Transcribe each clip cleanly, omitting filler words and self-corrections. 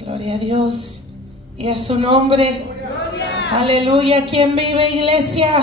Gloria a Dios y a su nombre. Aleluya. ¿Quién vive, iglesia?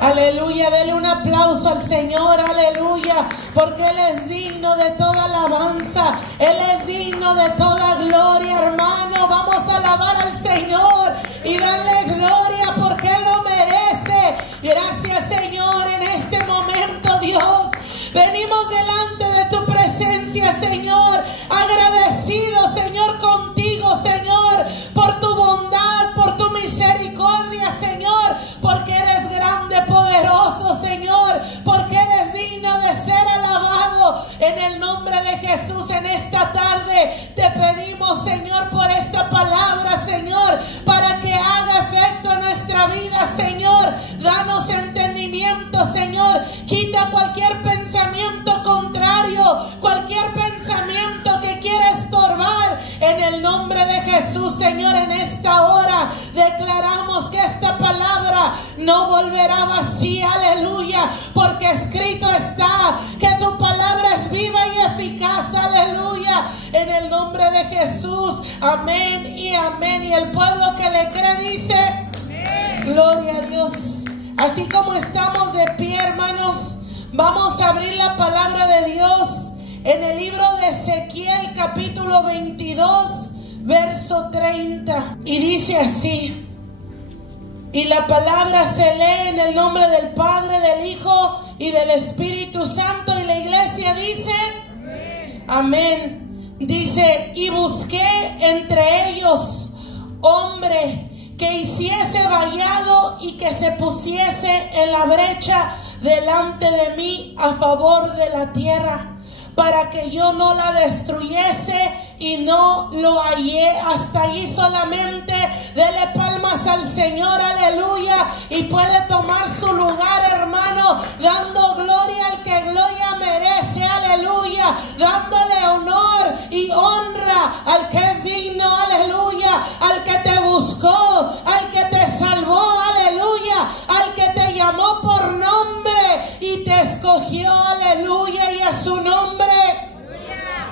Aleluya. Dele un aplauso al Señor. Aleluya. Porque Él es digno de toda alabanza. Él es digno de toda gloria, hermano. Vamos a alabar al Señor y darle gloria porque Él lo merece. Gracias, Señor, en este momento, Dios. Venimos delante de tu presencia, Señor, agradecidos, Señor, contigo, Señor, por tu bondad, por tu misericordia, Señor, porque eres grande, poderoso, Señor, porque eres digno de ser alabado. En el nombre de Jesús, en esta tarde, te pedimos, Señor, por esta palabra, Señor, para que haga efecto en nuestra vida, Señor. Danos entendimiento, Señor. Quita cualquier pensamiento contrario, cualquier pensamiento que quiera estorbar. En el nombre de Jesús, Señor, en esta hora declaramos que esta palabra no volverá vacía, aleluya, porque escrito está que tu palabra es viva y eficaz, aleluya, en el nombre de Jesús, amén y amén. Y el pueblo que le cree dice, amén. Gloria a Dios. Así como estamos de pie, hermanos, vamos a abrir la palabra de Dios en el libro de Ezequiel, capítulo 22, verso 30. Y dice así: y la palabra se lee en el nombre del Padre, del Hijo y del Espíritu Santo. Y la iglesia dice, amén. Amén. Dice: y busqué entre ellos hombre que hiciese vallado y que se pusiese en la brecha delante de mí a favor de la tierra, para que yo no la destruyese, y no lo hallé. Hasta allí solamente. Dele palmas al Señor, aleluya, y puede tomar su lugar, hermano, dando gloria al que gloria merece, aleluya, dándole honor y honra al que es digno, aleluya, al que te buscó, al que te salvó, aleluya, al que te llamó por nombre y te escogió, aleluya, y a su nombre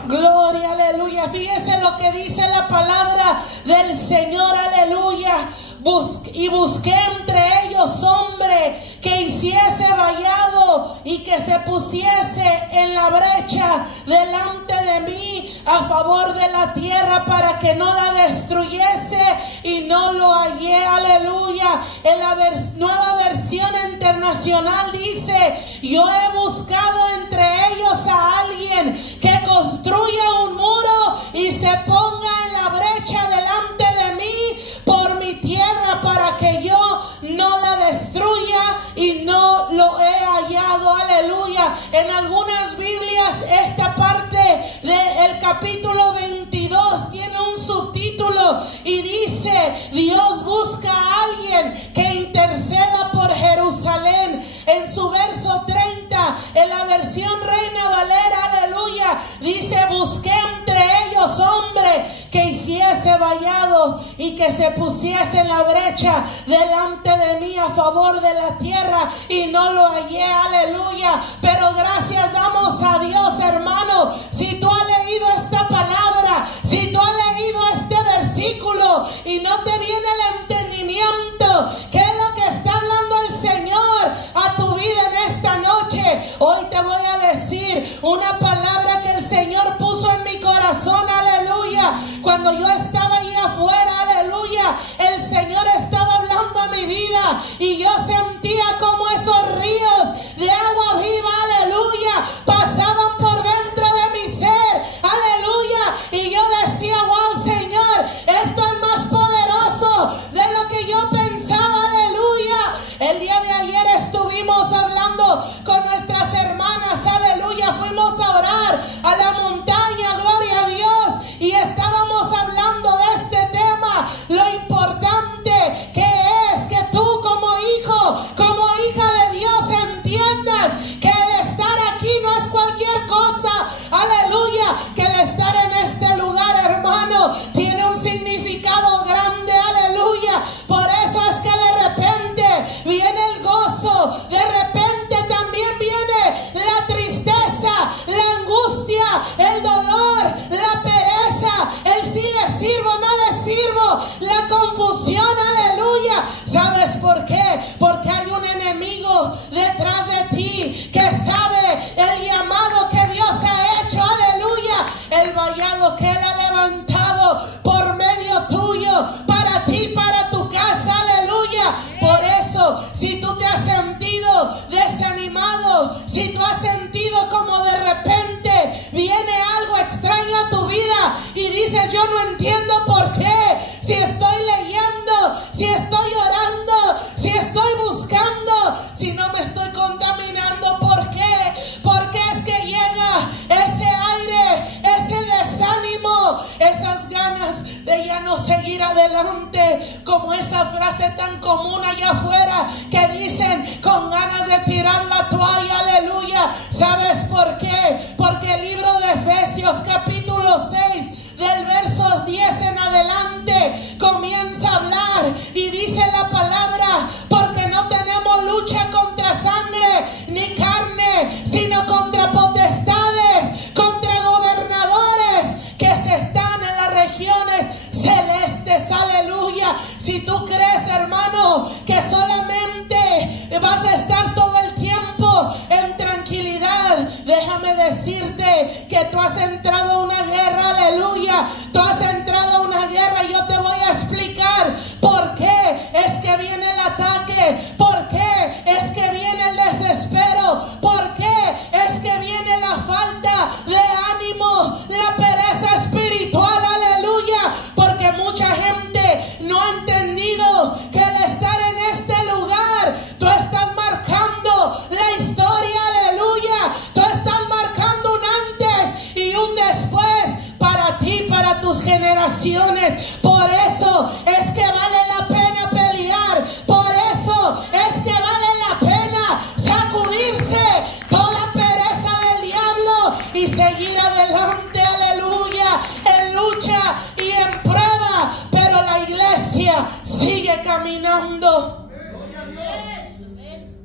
gloria, aleluya. Fíjese lo que dice la palabra del Señor, aleluya. Y busqué entre ellos hombre que hiciese vallado y que se pusiese en la brecha delante de mí a favor de la tierra, para que no la destruyese, y no lo hallé, aleluya. En la nueva versión internacional dice: yo he buscado entre ellos a alguien que construya un muro y se ponga en la brecha delante de mí por mi tierra, para que yo no la destruya, y no lo he hallado, aleluya. En algunas Biblias esta parte del capítulo 22 tiene un subtítulo y dice: Dios busca a alguien que interceda por Jerusalén. En su verso 30, en la versión Reina Valera, aleluya, dice: busqué entre ellos hombre que hiciese vallado y que se pusiese en la brecha delante de mí a favor de la tierra, y no lo hallé, aleluya. Pero gracias damos a Dios, hermano. Si tú has leído esta palabra, si tú has leído este versículo y no te viene el entendimiento, ¿qué es lo que está hablando el Señor a tu vida en esta noche? Hoy te voy a decir una palabra que el Señor puso en mi corazón, aleluya. Cuando yo estaba ahí afuera, aleluya, el Señor estaba hablando a mi vida y yo sentía como esos ríos de agua viva, aleluya, pasaban por dentro de mi ser, aleluya, y yo decía: wow, Señor, esto es más poderoso de lo que yo pensaba, aleluya. El día de ayer estuvimos hablando con nuestras hermanas, aleluya, fuimos a orar a la montaña, gloria a Dios, y estábamos hablando de este tema, lo importante que es que tú como hijo, como hija de Dios, entiendas que sirvo, la confusión, aleluya. ¿Sabes por qué? Porque hay un enemigo detrás de ti que sabe el llamado que Dios ha hecho, aleluya, el vallado que Él ha levantado por medio tuyo, para ti, para tu casa, aleluya. Por eso, si tú te has sentido desanimado, si tú has sentido como de repente viene algo extraño a tu vida y dices, yo no entiendo por qué, si estoy leyendo, si estoy orando, si estoy buscando, si no me estoy contaminando, ¿por qué? Porque es que llega ese aire, ese desánimo, esas ganas de ya no seguir adelante, como esa frase tan común allá afuera que dicen con ganas de tirar la toalla, aleluya. ¿Sabes por qué? Porque el libro de Efesios capítulo 6 del verso 10 en adelante comienza a hablar y dice la palabra, porque no tenemos lucha contra sangre ni carne, sino contra potestades, contra gobernadores que se están en las regiones celestes, aleluya. Si tú crees, hermano, que solamente vas a estar todo el tiempo en tranquilidad, déjame decirte que tú has entrado a una guerra, aleluya. Tú has entrado a una guerra y yo te voy a explicar por qué es que viene el ataque, por qué es que viene el desespero, por qué es que viene la falta de ánimo, la pereza espiritual, aleluya. Porque mucha gente no ha entendido que al estar en este lugar, tú estás marcando la historia, aleluya. Tú estás marcando un antes y un después para ti, para tus generaciones. Por eso es que vale la pena pelear. Por eso es que vale la pena sacudirse toda pereza del diablo y seguir adelante, aleluya, en lucha y en prueba. Pero la iglesia sigue caminando.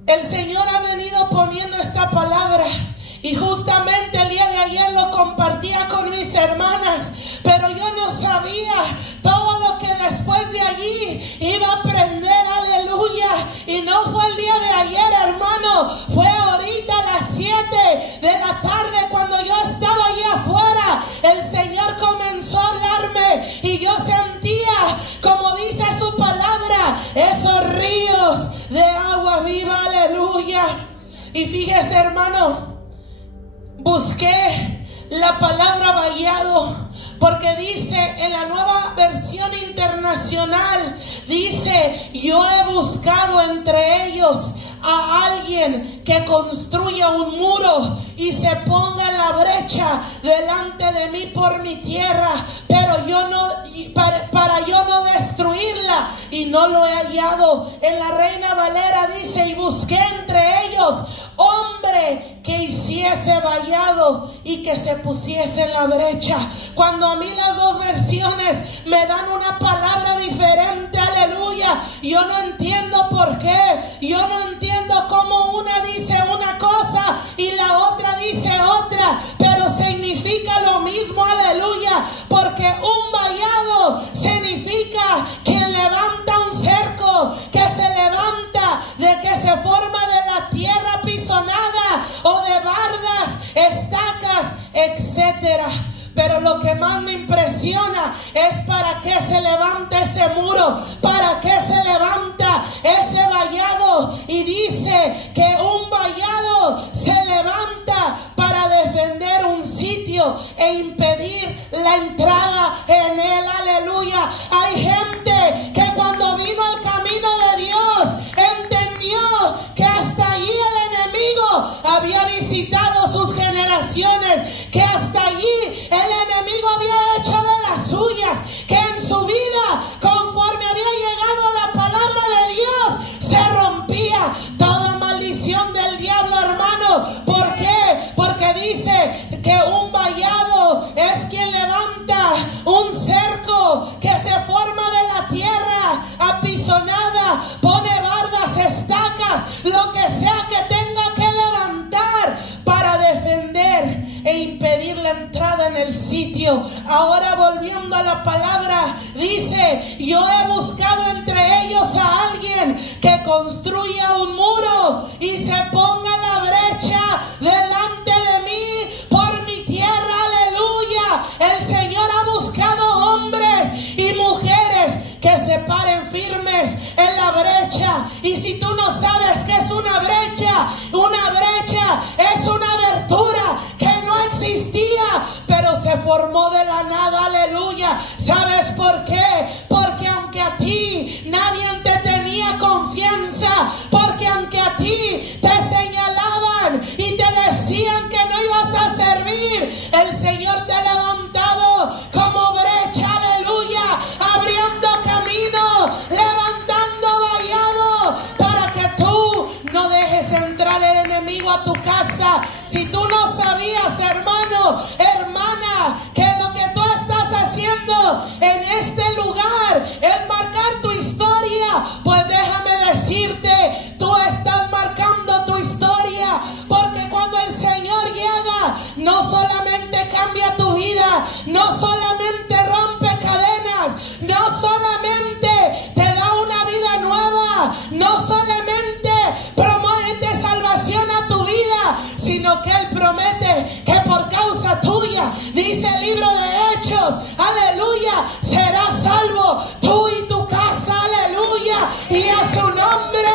El Señor ha venido poniendo esta palabra y justamente el día de ayer lo compartía con mis hermanas, pero yo no sabía todo lo que después de allí iba a aprender, aleluya. Y no fue el día de ayer, hermano, fue ahorita a las 7 de la tarde cuando yo estaba allí afuera. El Señor comenzó a hablarme y yo sentía, como dice su palabra, esos ríos de agua viva, aleluya. Y fíjese, hermano, busqué la palabra vallado, porque dice en la Nueva Versión Internacional, dice, yo he buscado entre ellos a alguien que construya un muro y se ponga en la brecha delante de mí por mi tierra, pero yo no, para yo no destruirla, y no lo he hallado. En la Reina Valera dice, y busqué entre ellos hombre que hiciese vallado y que se pusiese en la brecha. Cuando a mí las dos versiones me dan una palabra diferente, aleluya, yo no entiendo por qué. Yo no entiendo cómo una dice una cosa y la otra dice otra, pero significa lo mismo, aleluya, porque un vallado significa quien levanta un cerco, que se levanta, de que se forma de la tierra pisonada o de bardas, estacas, etcétera. Pero lo que más me impresiona es para qué se levanta ese muro, para qué se levanta ese vallado. Y dice que un vallado se levanta para defender un sitio e impedir la entrada en él, aleluya. Hay gente que cuando vino al camino de Dios entendió que hasta allí el enemigo había visitado sus generaciones, que hasta allí el enemigo había hecho de las suyas, que en su vida, conforme había llegado la palabra de Dios, se rompía toda maldición del diablo, hermano. ¿Por qué? Porque dice que un vallado es quien levanta un cerco que se forma de Dice: yo he buscado entre ellos a alguien que construya un muro y se ponga la brecha delante de mí por mi tierra. Aleluya. El Señor ha buscado hombres y mujeres que se paren firmes en la brecha. Y si tú no sabes qué es una brecha es una abertura que no existía, pero se formó de la nada. Aleluya. ¿Sabes por qué? Porque aunque a ti nadie te tenía confianza, porque aunque a ti te señalaban y te decían que no ibas a servir, el Señor te ha levantado como brecha. Aleluya. Abriendo camino, levantando vallado para que tú no dejes entrar el enemigo a tu casa. Si tú no sabías, hermano, hermana, que lo que tú estás haciendo en este lugar es marcar tu historia, pues déjame decirte, tú estás marcando tu historia, porque cuando el Señor llega, no solamente cambia tu vida, no solamente rompe cadenas, no solamente te da una vida nueva, no solamente promete salvación a tu vida, sino que Él promete que por causa tuya, dice el libro de Hechos, aleluya, serás salvo tú y tu casa. Aleluya. Y a su nombre.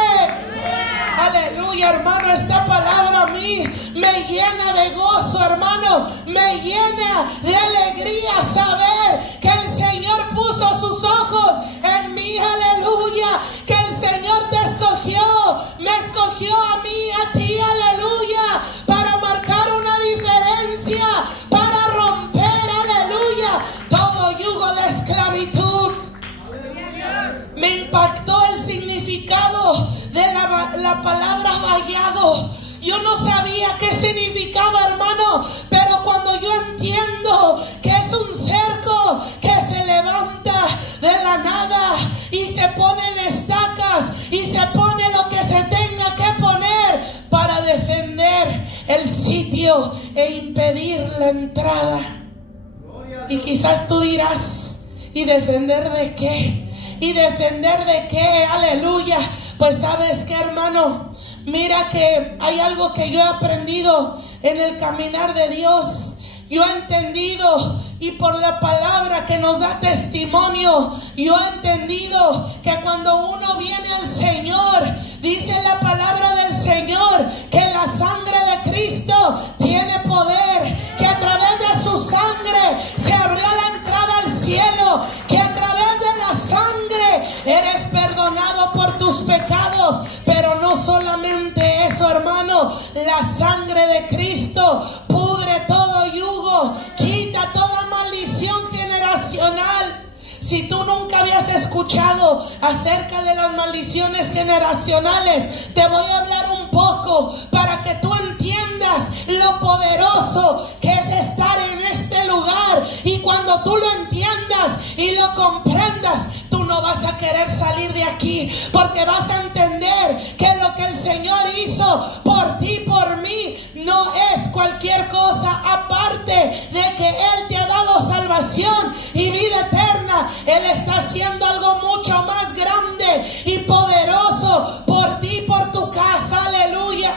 Aleluya, hermano. Esta palabra a mí me llena de gozo, hermano. Me llena de alegría saber que el Señor puso sus ojos en mí. Aleluya. Que el Señor te escogió. Me escogió a mí, a ti. Aleluya. Para marcar una diferencia. Para romper, aleluya, todo yugo de esclavitud. Me impactó el significado de la palabra vallado. Yo no sabía qué significaba, hermano, pero cuando yo entiendo que es un cerco que se levanta de la nada y se ponen estacas y se pone lo que se tenga que poner para defender el sitio e impedir la entrada. Y quizás tú dirás, ¿y defender de qué? ¿Y defender de qué? Aleluya. Pues sabes qué, hermano, mira que hay algo que yo he aprendido en el caminar de Dios. Yo he entendido, y por la palabra que nos da testimonio, yo he entendido que cuando uno viene al Señor, dice la palabra del Señor que la sangre de Cristo tiene poder, que a través de su sangre se abrió la entrada al cielo, que a través de la sangre eres perdonado por tus pecados. Pero no solamente eso, hermano, la sangre de Cristo pudre todo yugo, quita toda maldición generacional. Si tú nunca habías escuchado acerca de las maldiciones generacionales, te voy a hablar un poco para que tú entiendas lo poderoso que es estar en este lugar. Y cuando tú lo entiendas y lo comprendas, tú no vas a querer salir de aquí, porque vas a entender que lo que el Señor hizo por ti, por mí, no es cualquier cosa. Aparte de que Él te ha dado salvación y vida eterna, Él está haciendo algo mucho más grande y poderoso por ti, por tu casa. Aleluya.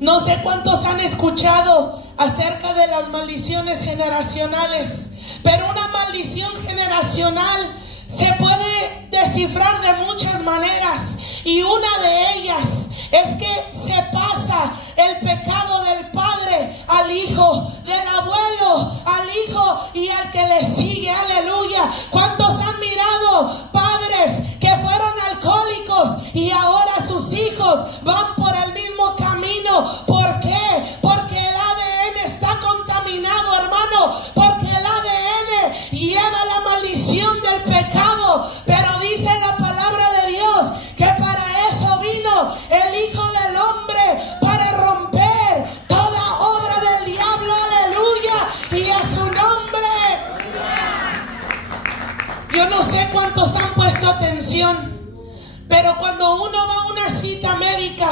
No sé cuántos han escuchado acerca de las maldiciones generacionales, pero una maldición generacional se puede descifrar de muchas maneras, y una de ellas es que se pasa el pecado del padre al hijo, del abuelo al hijo y al que le sigue. Aleluya. ¿Cuántos han mirado padres que fueron alcohólicos y ahora sus hijos van por el mismo camino? ¿Por qué? Porque el ADN está contaminado, hermano, porque el ADN lleva la maldición del pecado. Pero dice la palabra de Dios que para eso vino el Hijo del Hombre, para romper toda obra del diablo. Aleluya. Y a su nombre. Yo no sé cuántos han puesto atención, pero cuando uno va a una cita médica,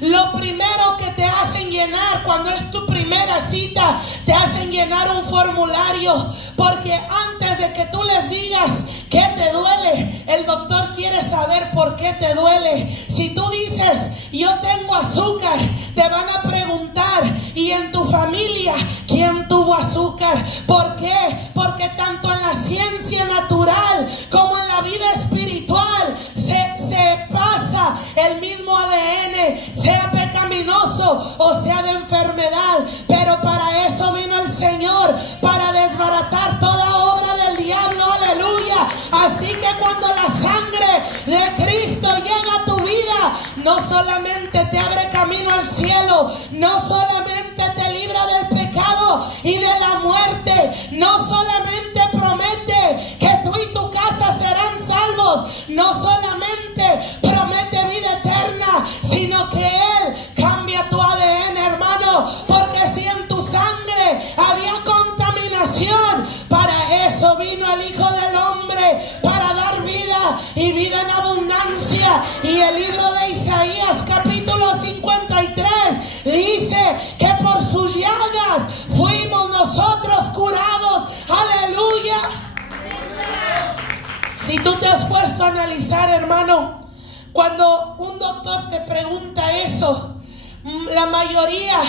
lo primero que te hacen llenar, cuando es tu primera cita, te hacen llenar un formulario, porque antes de que tú les digas que te duele, el doctor quiere saber por qué te duele. Si tú dices, yo tengo azúcar, te van a preguntar, ¿y en tu familia quién tuvo azúcar? ¿Por qué? Porque tanto en la ciencia natural como en la vida espiritual se pasa el mismo ADN, sea pecaminoso o sea de enfermedad. Pero para eso vino el Señor, para desbaratar toda obra del diablo. Aleluya. Así que cuando la sangre de Cristo llega a tu vida, no solamente te abre camino al cielo, no solamente te libra del pecado y de la muerte, no solamente promete que tú y tu casa serán salvos, no solamente promete vida eterna, sino que Él cambia tu ADN, hermano, porque si en tu sangre había contaminación, para eso vino el Hijo del Hombre, para dar vida y vida en abundancia. Y el libro de Isaías capítulo 53 dice que por sus llagas fuimos nosotros curados. Aleluya. Si tú te has puesto a analizar, hermano, cuando un doctor te pregunta eso, la mayoría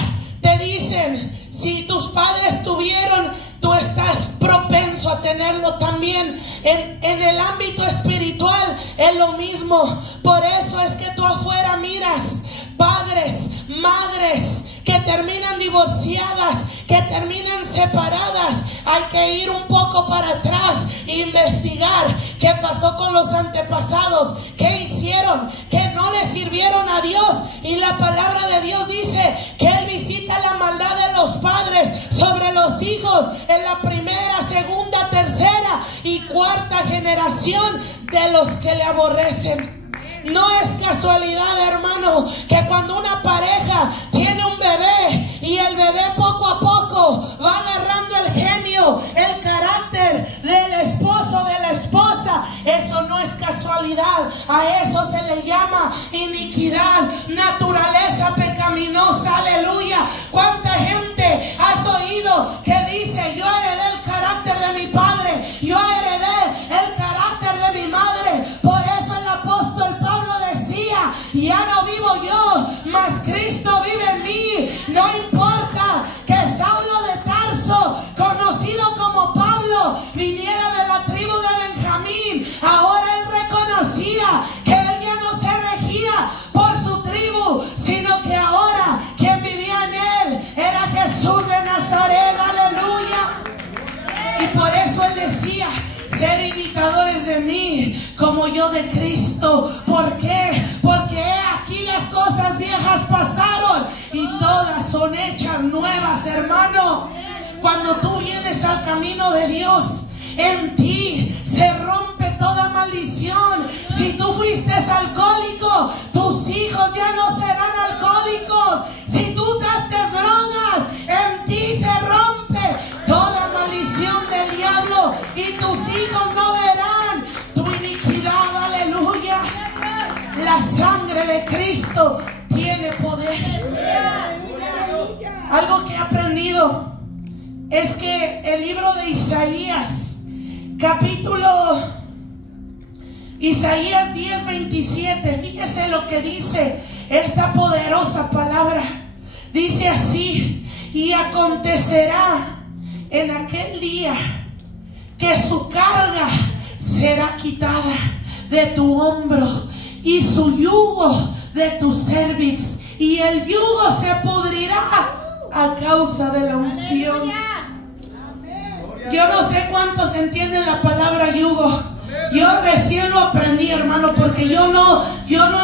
te dicen, si tus padres tuvieron, tú estás propenso a tenerlo también. En el ámbito espiritual es lo mismo. Por eso es que tú afuera miras padres, madres que terminan divorciadas, que terminan separadas. Hay que ir un poco para atrás e investigar qué pasó con los antepasados, qué hicieron, que no le sirvieron a Dios. Y la palabra de Dios dice que Él visita la maldad de los padres sobre los hijos en la primera, segunda, tercera y cuarta generación de los que le aborrecen. No es casualidad, hermano, que cuando una pareja tiene un bebé y el bebé poco a poco va agarrando el genio, el carácter del esposo, de la esposa, eso no es casualidad. A eso se le llama iniquidad, naturaleza pecaminosa. Aleluya. ¿Cuánta gente has oído que dice, yo heredé el carácter de mi padre, yo heredé el carácter de mi madre? Por eso el apóstol Pablo decía, ya no vivo yo, mas Cristo vive en mí. No importa que Saulo de Tarso, conocido como Pablo, viniera de la tribu de Benjamín, ahora él reconocía que él ya no se regía por su tribu, sino que ahora quien vivía en él era Jesús de Nazaret. Aleluya. Y por eso él decía, ser imitadores de mí como yo de Cristo. ¿Por qué? Porque aquí las cosas viejas pasaron y todas son hechas nuevas, hermano. Cuando tú vienes al camino de Dios, en ti se rompe toda maldición. Si tú fuiste alcohólico, tus hijos ya no serán alcohólicos. Si tú usaste drogas, en ti se rompe toda maldición del diablo y tus hijos no verán tu iniquidad. Aleluya. La sangre de Cristo tiene poder. Algo que he aprendido es que el libro de Isaías, Isaías 10:27, fíjese lo que dice esta poderosa palabra. Dice así: y acontecerá en aquel día que su carga será quitada de tu hombro y su yugo de tu cervix, y el yugo se pudrirá a causa de la unción. Yo no sé cuántos entienden la palabra yugo. Yo recién lo aprendí, hermano, porque yo no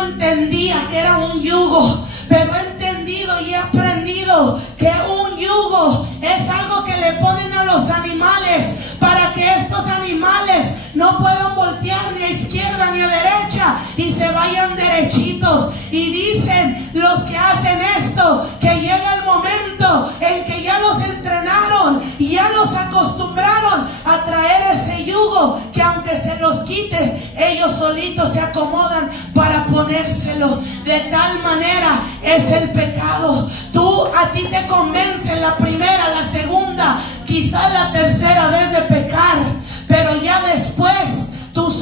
entendía que era un yugo, pero he entendido y he aprendido que un yugo es algo que le ponen a los animales para que estos animales no puedan voltear ni a izquierda ni a derecha y se vayan derechitos. Y dicen los que hacen esto que llega el momento en que ya los entrenaron y ya los acostumbraron a traer ese yugo, que aunque se los quites, ellos solitos se acomodan para ponérselo. De tal manera es el pecado. A ti te convence la primera, la segunda, quizás la tercera vez de pecar, pero ya después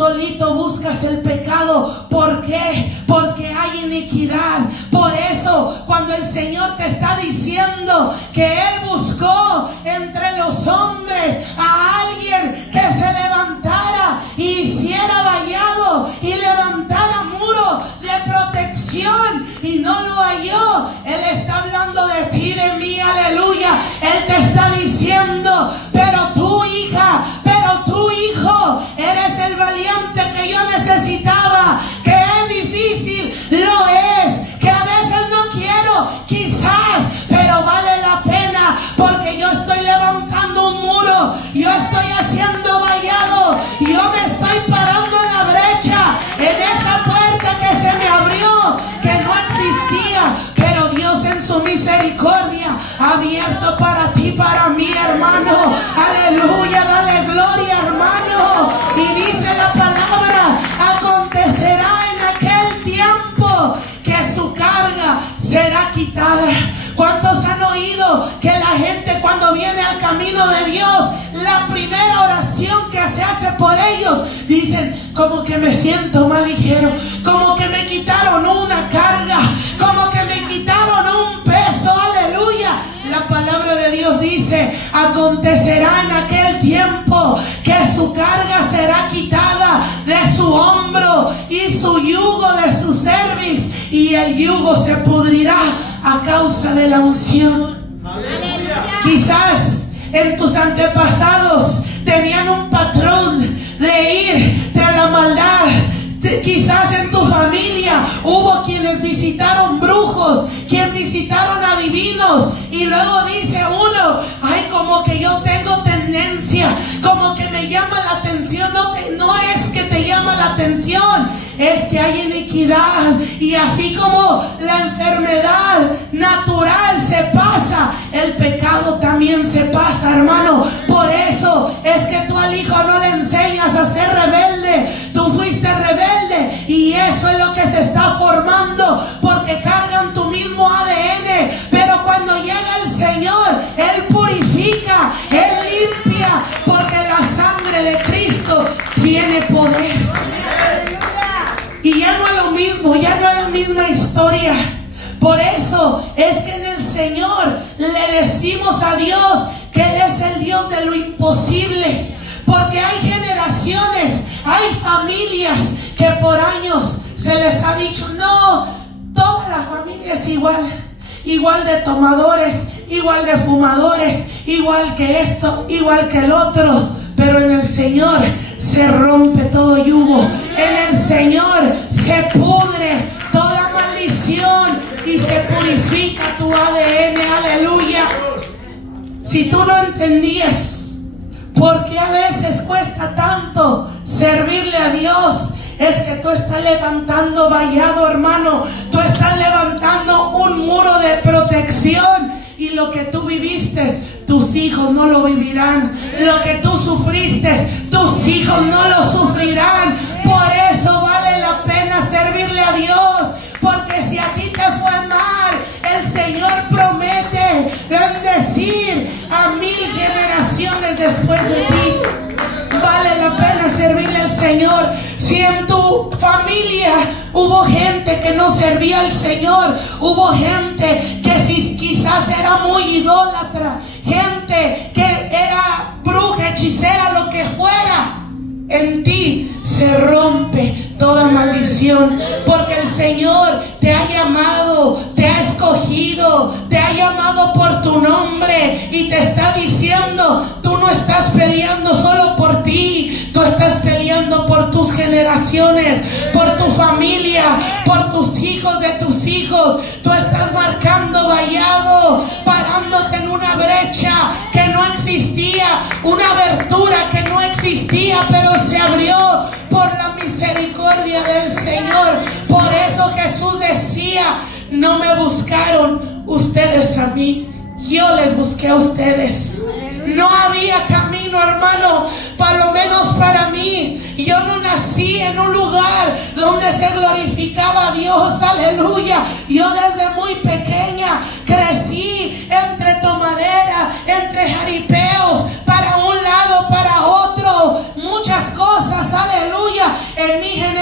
solito buscas el pecado. ¿Por qué? Porque hay iniquidad. Por eso, cuando el Señor te está diciendo que Él buscó entre los hombres a alguien que se levantara y hiciera vallado y levantara muro de protección y no lo halló, Él está hablando de ti, de mí, aleluya. Él te está diciendo, pero tú, hija, pero tú, hijo, eres el valiente que yo necesitaba. Que es difícil, lo es, que a veces no quiero, quizás, pero vale la pena, porque yo estoy levantando un muro, yo estoy haciendo vallado, yo me estoy parando en la brecha, en esa puerta que se me abrió, que no existía, pero Dios en su misericordia ha abierto para ti, para mí, hermano. Aleluya, dale gloria, hermano. Y dice la palabra, acontecerá en aquel tiempo que su carga será quitada. ¿Cuántos han oído que la gente cuando viene al camino de Dios, la primera oración que se hace por ellos, dicen, como que me siento más ligero, como que me quitaron una carga, como que me quitaron un peso, aleluya? La palabra de Dios dice, acontecerá en aquel tiempo que su carga será quitada de su hombro y su yugo de su cerviz, y el yugo se pudrirá a causa de la unción. ¡Aleluya! Quizás en tus antepasados tenían un patrón de ir tras la maldad. Quizás en tu familia hubo quienes visitaron brujos, quienes visitaron adivinos, y luego dice uno, ay, como que yo tengo tendencia, como que me llama la atención. No es que te llama la atención, es que hay iniquidad. Y así como la enfermedad natural se pasa, el pecado también se pasa, hermano. Por eso es que tú al hijo no le enseñas a ser rebelde. Tú fuiste rebelde, y eso es lo que se está formando, porque cargan tu mismo ADN. Pero cuando llega el Señor, Él purifica, Él limpia, porque la sangre de Cristo tiene poder. Y ya no es lo mismo, ya no es la misma historia. Por eso es que en el Señor le decimos a Dios que Él es el Dios de lo imposible. Porque hay generaciones, hay familias que por años se les ha dicho, no, toda la familia es igual de tomadores, igual de fumadores, igual que esto, igual que el otro. Pero en el Señor se rompe todo yugo, en el Señor se pudre toda maldición y se purifica tu ADN, aleluya. Si tú no entendías por qué a veces cuesta tanto servirle a Dios, es que tú estás levantando vallado, hermano. Tú estás levantando un muro de protección, y lo que tú viviste, tus hijos no lo vivirán. Lo que tú sufriste, tus hijos no lo sufrirán. Por eso vale la pena servirle a Dios, porque si a ti te fue mal, el Señor promete bendecir a 1000 generaciones después de ti. Vale la pena servirle al Señor. Si en tu familia hubo gente que no servía al Señor, hubo gente que quizás era muy idólatra, gente que era bruja, hechicera, lo que fuera, en ti se rompe toda maldición, porque el Señor te ha llamado, te ha escogido, te ha llamado por tu nombre y te está diciendo, tú no estás peleando solo por ti, tú estás peleando por tus generaciones, por tu familia, por tus hijos de tus hijos. Tú estás marcando vallado, parándote en una brecha que no existía, una abertura que no existía, pero se abrió por la misericordia del Señor. Por eso Jesús decía, no me buscaron ustedes a mí, yo les busqué a ustedes. No había camino, hermano, por lo menos para mí. Yo no nací en un lugar donde se glorificaba a Dios, aleluya. Yo desde muy pequeña crecí entre tomadera, entre jaripeos, para un lado, para otro, muchas cosas, aleluya.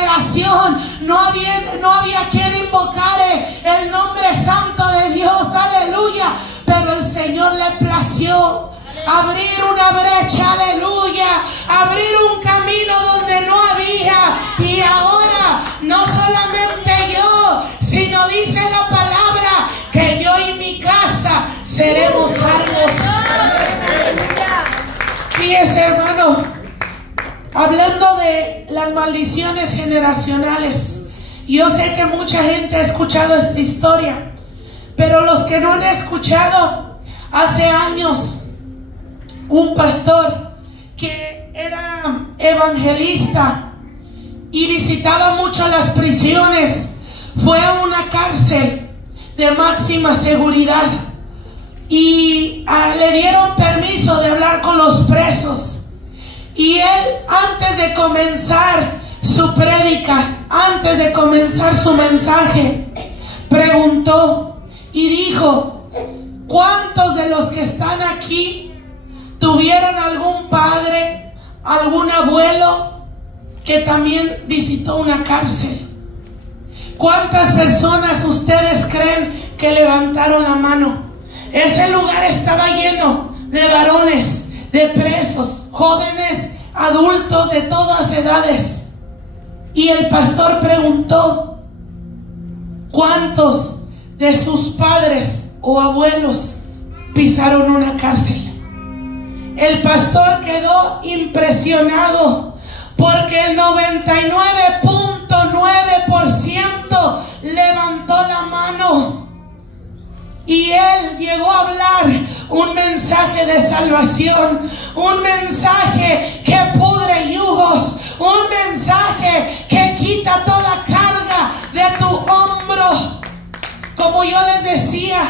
generación no había quien invocara el nombre santo de Dios, aleluya, pero el Señor le plació abrir una brecha, aleluya, abrir un camino donde no había. Y ahora no solamente yo, sino dice la palabra que yo y mi casa seremos salvos. Fíjese, hermano, hablando de las maldiciones generacionales, yo sé que mucha gente ha escuchado esta historia, pero los que no han escuchado, hace años un pastor que era evangelista y visitaba mucho las prisiones, fue a una cárcel de máxima seguridad y le dieron permiso de hablar con los presos. Y él, antes de comenzar su prédica, antes de comenzar su mensaje, preguntó y dijo: ¿cuántos de los que están aquí tuvieron algún padre, algún abuelo que también visitó una cárcel? ¿Cuántas personas ustedes creen que levantaron la mano? Ese lugar estaba lleno de varones, de presos, jóvenes, adultos de todas edades. Y el pastor preguntó: ¿cuántos de sus padres o abuelos pisaron una cárcel? El pastor quedó impresionado porque el 99.9% levantó la mano. Y él llegó a hablar un mensaje de salvación, un mensaje que pudre yugos, un mensaje que quita toda carga de tu hombro. Como yo les decía,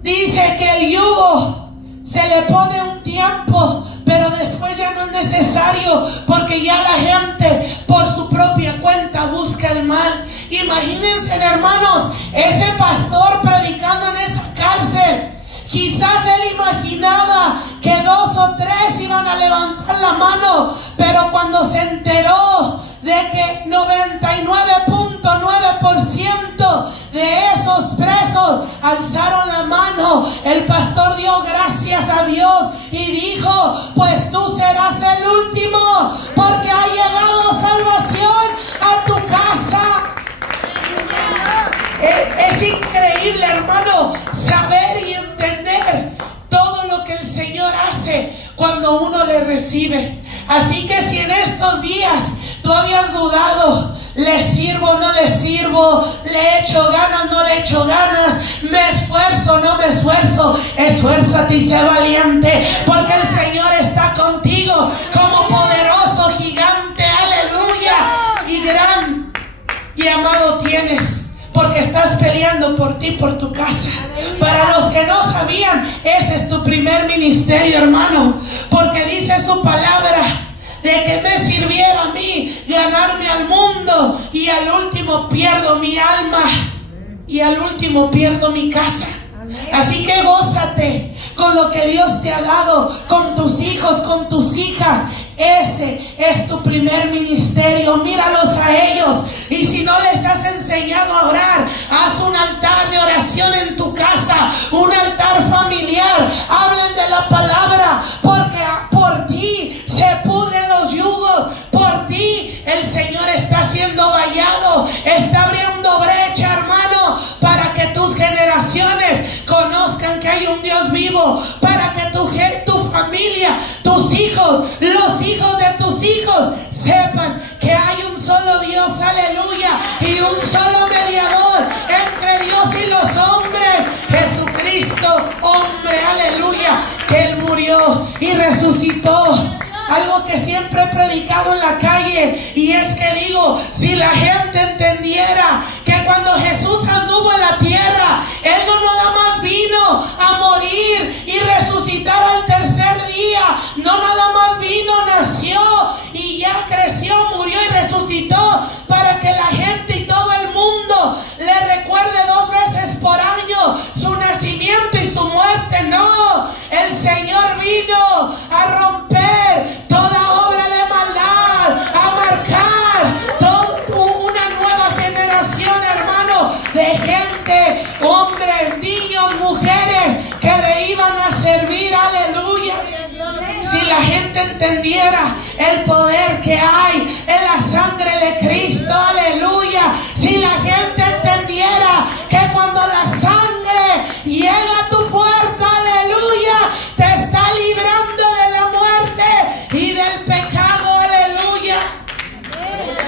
dice que el yugo se le pone un tiempo, pero después ya no es necesario, porque ya la gente por su propia cuenta busca el mal. Imagínense, hermanos, ese pastor predicando en esa cárcel. Quizás él imaginaba que 2 o 3 iban a levantar la mano, pero cuando se enteró de que 99.9% de esos presos alzaron la mano, el pastor dio gracias a Dios y dijo: pues tú serás el último, porque ha llegado salvación a tu casa. Es increíble, hermano, saber y entender todo lo que el Señor hace cuando uno le recibe. Así que si en estos días tú habías dudado, ¿le sirvo, no le sirvo? ¿Le echo ganas, no le echo ganas? ¿Me esfuerzo, no me esfuerzo? Esfuérzate y sé valiente, porque el Señor está contigo como poderoso gigante, aleluya. Y gran y amado tienes, porque estás peleando por ti, por tu casa. Para los que no sabían, ese es tu primer ministerio, hermano, porque dice su palabra: de que me sirviera a mí ganarme al mundo y al último pierdo mi alma y al último pierdo mi casa. Así que gózate con lo que Dios te ha dado, con tus hijos, con tus hijas. Ese es tu primer ministerio. Míralos a ellos. Y si no les has enseñado a orar, haz un altar de oración en tu casa, un altar familiar. Hablen de la palabra, porque por ti se pudren los yugos. Por ti el Señor está siendo vallado, está abriendo brecha, hermano, para que tus generaciones conozcan que hay un Dios vivo, para que tu familia, tus hijos, los hijos de tus hijos sepan que hay un solo Dios, aleluya, y un solo mediador entre Dios y los hombres, Jesucristo, hombre, aleluya, que Él murió y resucitó. Algo que siempre he predicado en la calle, y es que digo, si la gente entendiera que cuando Jesús anduvo en la tierra, Él no nada más vino a morir y resucitar al tercer día, no nada más vino, nació y ya creció, murió y resucitó para que la gente y todo el mundo le recuerde 2 veces por año su nacimiento y su muerte. No, el Señor vino a romper toda obra de maldad, a marcar todo gente entendiera el poder que hay en la sangre de Cristo, aleluya. Si la gente entendiera que cuando la sangre llega a tu puerta, aleluya, te está librando de la muerte y del pecado, aleluya.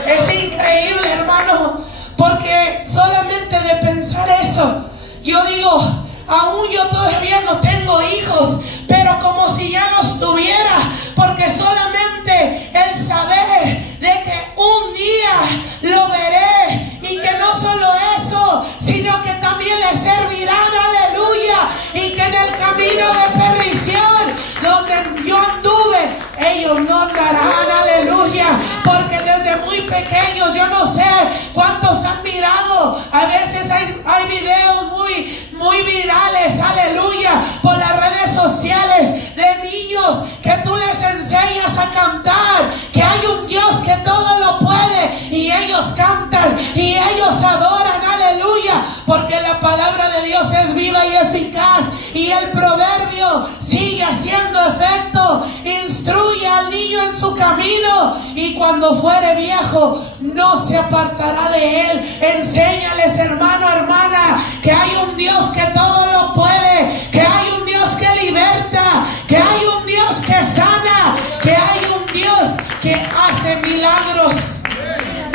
Es increíble, hermano, porque solamente de pensar eso, yo digo, aún yo todavía no tengo hijos, pero como si ya los tuviera, porque solamente el saber de que un día lo veré, y que no solo eso, sino que también le servirán, aleluya, y que en el camino de perdición donde yo anduve, ellos no andarán, aleluya, porque desde muy pequeños, yo no sé cuántos han mirado, a veces hay videos muy virales, aleluya, por las redes sociales de niños que tú les enseñas a cantar, que hay un Dios que todo lo puede, y ellos cantan y ellos adoran, aleluya, porque la palabra de Dios es viva y eficaz, y el proverbio sigue haciendo efecto. Instruye al niño en su camino, y cuando fuere viejo no se apartará de él. Enséñales, hermano, hermana, que hay un Dios que todo lo puede, que hay un Dios que liberta, que hay un Dios que sana, que hay un Dios que hace milagros.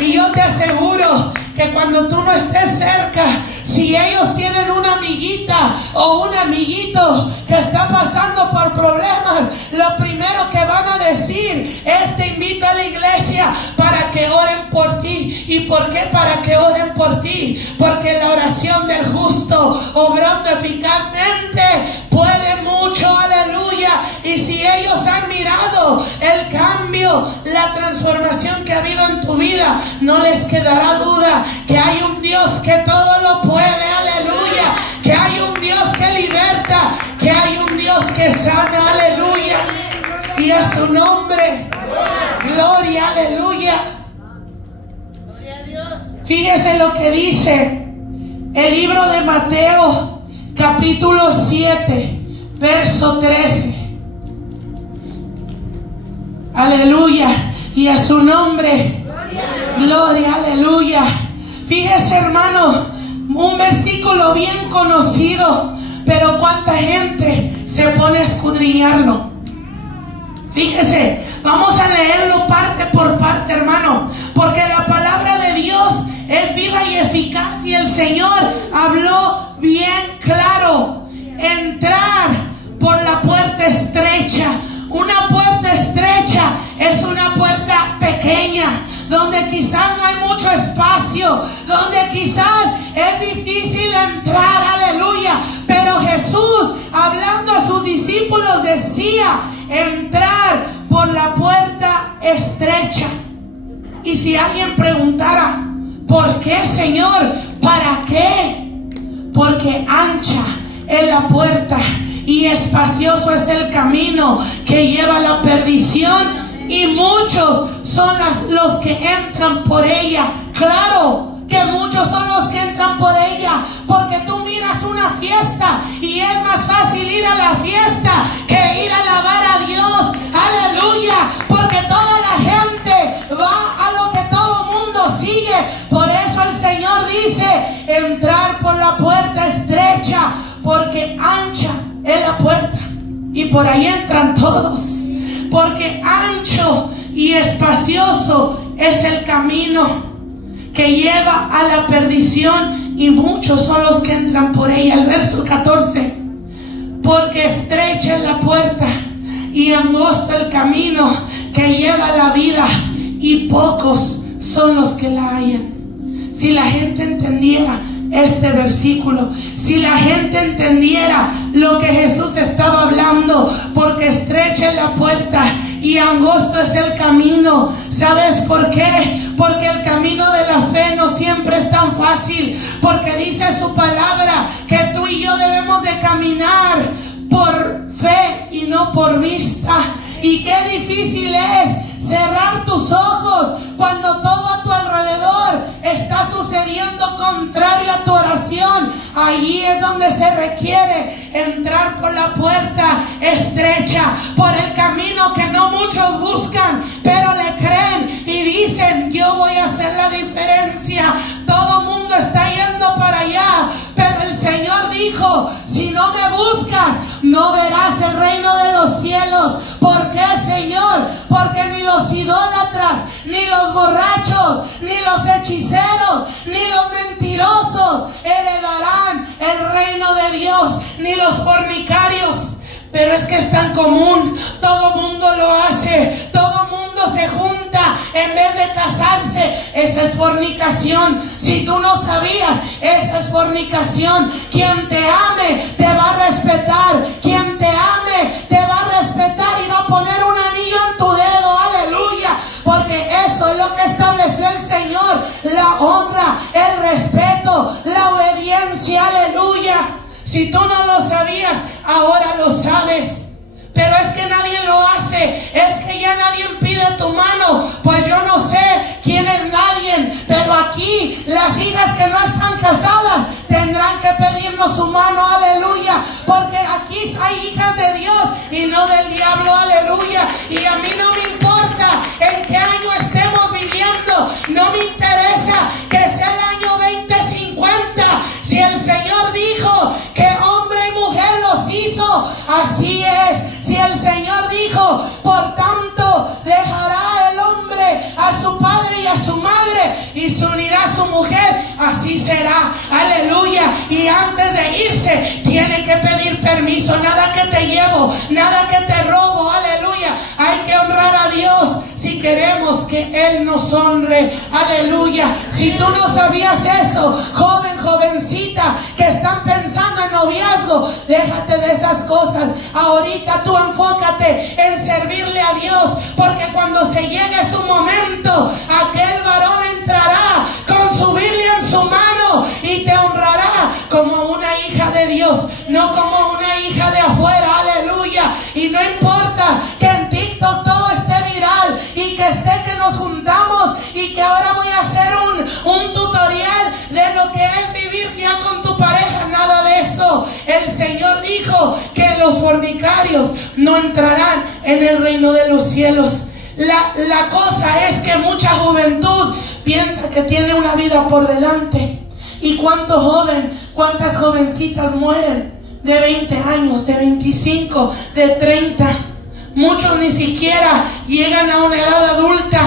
Y yo te aseguro que cuando tú no estés cerca, si ellos tienen una amiguita o un amiguito que está pasando por problemas, lo primero que van a decir es: te invito a la iglesia para que oren por ti. ¿Y por qué para que oren por ti? Porque la oración del justo, obrando eficazmente, puede mucho, aleluya. Y si ellos han mirado el cambio, la transformación que ha habido en tu vida, no les quedará duda que hay un Dios que todo lo puede, aleluya, que hay un Dios que liberta, que hay un Dios que sana, aleluya, y a su nombre, gloria, aleluya. Fíjese lo que dice el libro de Mateo, capítulo 7, verso 13. Aleluya, y a su nombre, gloria, aleluya. Fíjese, hermano, un versículo bien conocido, pero cuánta gente se pone a escudriñarlo. Fíjese, vamos a leerlo parte por parte, hermano, porque la palabra de Dios es viva y eficaz, y el Señor habló bien claro. Entrar por la puerta estrecha. Una puerta estrecha es una puerta pequeña, donde quizás no hay mucho espacio, donde quizás es difícil entrar, aleluya. Pero Jesús, hablando a sus discípulos, decía: entrar por la puerta estrecha. Y si alguien preguntara: ¿por qué, Señor? ¿Para qué? Porque ancha es la puerta y espacioso es el camino que lleva a la perdición, y muchos son los que entran por ella. Claro que muchos son los que entran por ella, porque tú miras una fiesta y es más fácil ir a la fiesta que ir a alabar a Dios, aleluya, porque toda la gente va a lo que todo el mundo sigue. Por eso el Señor dice: entrar por la puerta estrecha, porque ancha es la puerta y por ahí entran todos, porque ancho y espacioso es el camino que lleva a la perdición, y muchos son los que entran por ella. El verso 14: porque estrecha es la puerta y angosto el camino que lleva a la vida, y pocos son los que la hallan. Si la gente entendiera este versículo, si la gente entendiera lo que Jesús estaba hablando, porque estrecha es la puerta y angosto es el camino. ¿Sabes por qué? Porque el camino de la fe no siempre es tan fácil, porque dice su palabra que tú y yo debemos de caminar por fe y no por vista. Y qué difícil es cerrar tus ojos cuando todo a tu alrededor está sucediendo contrario a tu oración, Allí es donde se requiere entrar por la puerta estrecha, por el camino que no muchos buscan, pero le creen y dicen: yo voy a hacer la diferencia. Todo el mundo está yendo para allá, pero el Señor dijo: si no me buscas, no verás el reino de los cielos. ¿Por qué, Señor? Porque ni los idólatras, ni los borrachos, ni los hechiceros, ni los mentirosos heredarán el reino de Dios, ni los fornicarios. Pero es que es tan común, todo mundo lo hace, todo mundo se junta en vez de casarse. Esa es fornicación. Si tú no sabías, esa es fornicación. Quien te ame te va a respetar, quien te ame te va a respetar y va a poner un anillo en tu dedo, aleluya, porque eso es lo que estableció el Señor: la honra, el respeto, la obediencia, aleluya. Si tú no lo sabías, ahora lo sabes. Pero es que nadie lo hace, es que ya nadie pide tu mano. Pues yo no sé quién es nadie, pero aquí las hijas que no están casadas tendrán que pedirnos su mano, aleluya, porque aquí hay hijas de Dios y no del diablo, aleluya. Y a mí no me importa en qué año estemos viviendo, no me interesa que sea el año 2050. Si el Señor dijo que hombre y mujer los hizo, así es. Si el Señor dijo: por tanto dejará el hombre a su padre y a su madre y se unirá a su mujer, así será, aleluya. Y antes de irse tiene que pedir permiso: nada que te llevo, nada que te robo, aleluya. Hay que honrar a Dios si queremos que Él nos honre, aleluya. Si tú no sabías eso, joven, jovencita que están pensando en noviazgo, déjate de esas cosas. Ahorita tú enfócate en servirle a Dios, porque cuando se llegue su momento, aquel varón entrará con su Biblia en su mano y te honrará como una hija de Dios, no como una hija de afuera, aleluya. Y no importa que en TikTok todo esté viral y que esté que nos juntamos y que ahora voy a hacer un tutorial de lo que es vivir ya con tu pareja, nada de eso. El Señor dijo que los fornicarios no entrarán en el reino de los cielos. La cosa es que mucha juventud piensa que tiene una vida por delante. ¿Y cuántos cuántas jovencitas mueren de 20 años, de 25, de 30? Muchos ni siquiera llegan a una edad adulta,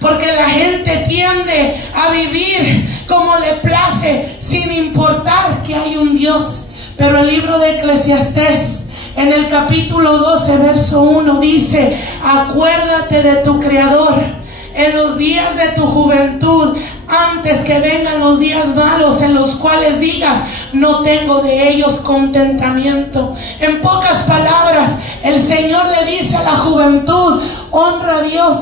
porque la gente tiende a vivir como le place, sin importar que hay un Dios. Pero el libro de Eclesiastés, en el capítulo 12, verso 1, dice: acuérdate de tu Creador en los días de tu juventud, antes que vengan los días malos, en los cuales digas: no tengo de ellos contentamiento. En pocas palabras, el Señor le dice a la juventud: honra a Dios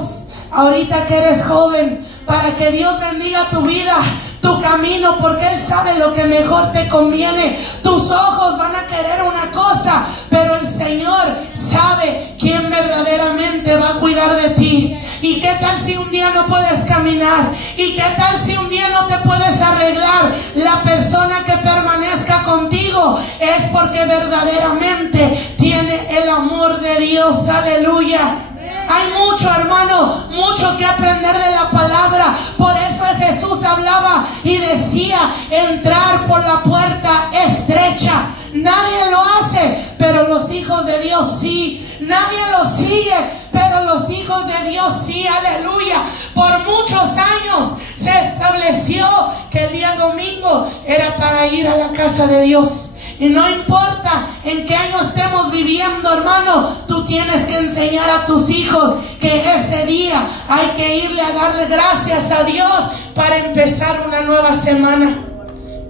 ahorita que eres joven, para que Dios bendiga tu vida, tu camino, porque Él sabe lo que mejor te conviene. Tus ojos van a querer una cosa, pero el Señor sabe quién verdaderamente va a cuidar de ti. ¿Y qué tal si un día no puedes caminar? ¿Y qué tal si un día no te puedes arreglar? La persona que permanezca contigo es porque verdaderamente tiene el amor de Dios, aleluya. Hay mucho, hermano, mucho que aprender de la palabra. Por eso Jesús hablaba y decía: entrar por la puerta estrecha. Nadie lo hace, pero los hijos de Dios sí. Nadie lo sigue, pero los hijos de Dios sí, aleluya. Por muchos años se estableció que el día domingo era para ir a la casa de Dios. Y no importa en qué año estemos viviendo, hermano, tú tienes que enseñar a tus hijos que ese día hay que irle a darle gracias a Dios para empezar una nueva semana.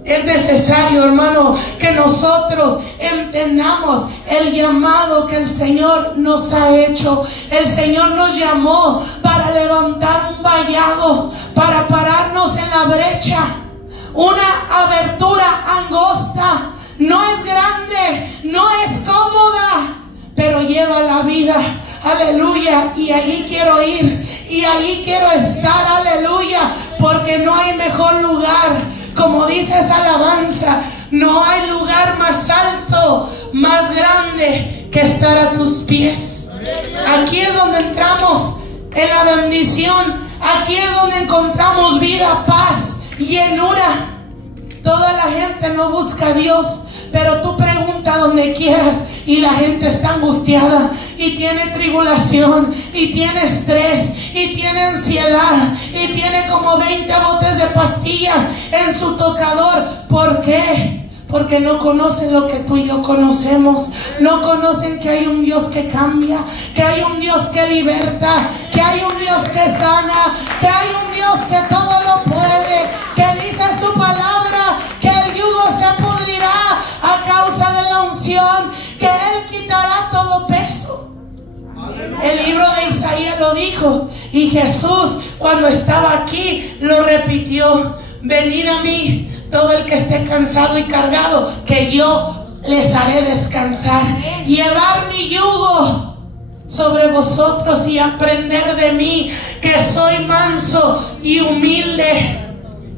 Es necesario, hermano, que nosotros entendamos el llamado que el Señor nos ha hecho. El Señor nos llamó para levantar un vallado, para pararnos en la brecha. Una abertura angosta. No es grande, no es cómoda, pero lleva la vida, aleluya. Y allí quiero ir, y allí quiero estar, aleluya, porque no hay mejor lugar. Como dice esa alabanza: No hay lugar más alto, más grande que estar a tus pies. Aquí es donde entramos en la bendición. Aquí es donde encontramos vida, paz, llenura. Toda la gente no busca a Dios, pero tú pregunta donde quieras y la gente está angustiada y tiene tribulación y tiene estrés y tiene ansiedad y tiene como 20 botes de pastillas en su tocador. ¿Por qué? Porque no conocen lo que tú y yo conocemos. No conocen que hay un Dios que cambia, que hay un Dios que liberta, que hay un Dios que sana, que hay un Dios que todo lo puede, que dice en su palabra que el yugo se pudrirá a causa de la unción, que Él quitará todo peso. El libro de Isaías lo dijo, y Jesús cuando estaba aquí lo repitió: venid a mí todo el que esté cansado y cargado, que yo les haré descansar. Llevar mi yugo sobre vosotros y aprender de mí, que soy manso y humilde,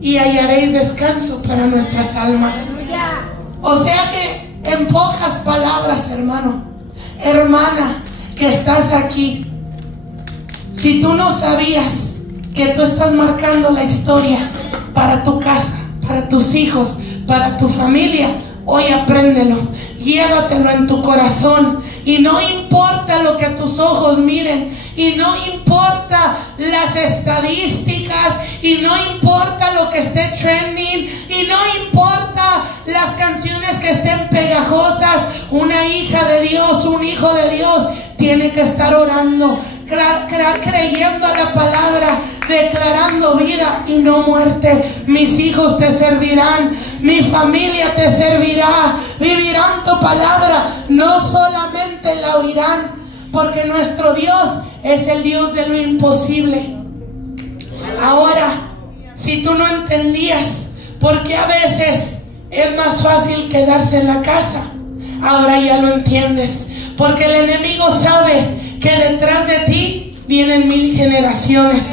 y hallaréis descanso para nuestras almas. O sea que, en pocas palabras, hermano, hermana, que estás aquí, si tú no sabías que tú estás marcando la historia para tu casa, para tus hijos, para tu familia, hoy apréndelo, llévatelo en tu corazón. Y no importa lo que tus ojos miren, y no importa las estadísticas, y no importa lo que esté trending, y no importa las canciones que estén pegajosas. Una hija de Dios, un hijo de Dios tiene que estar orando, creyendo a la palabra, declarando vida y no muerte. Mis hijos te servirán, mi familia te servirá, vivirán tu palabra, no solamente la oirán, porque nuestro Dios es el Dios de lo imposible. Ahora, si tú no entendías por qué a veces es más fácil quedarse en la casa, ahora ya lo entiendes, porque el enemigo sabe que detrás de ti vienen 1000 generaciones.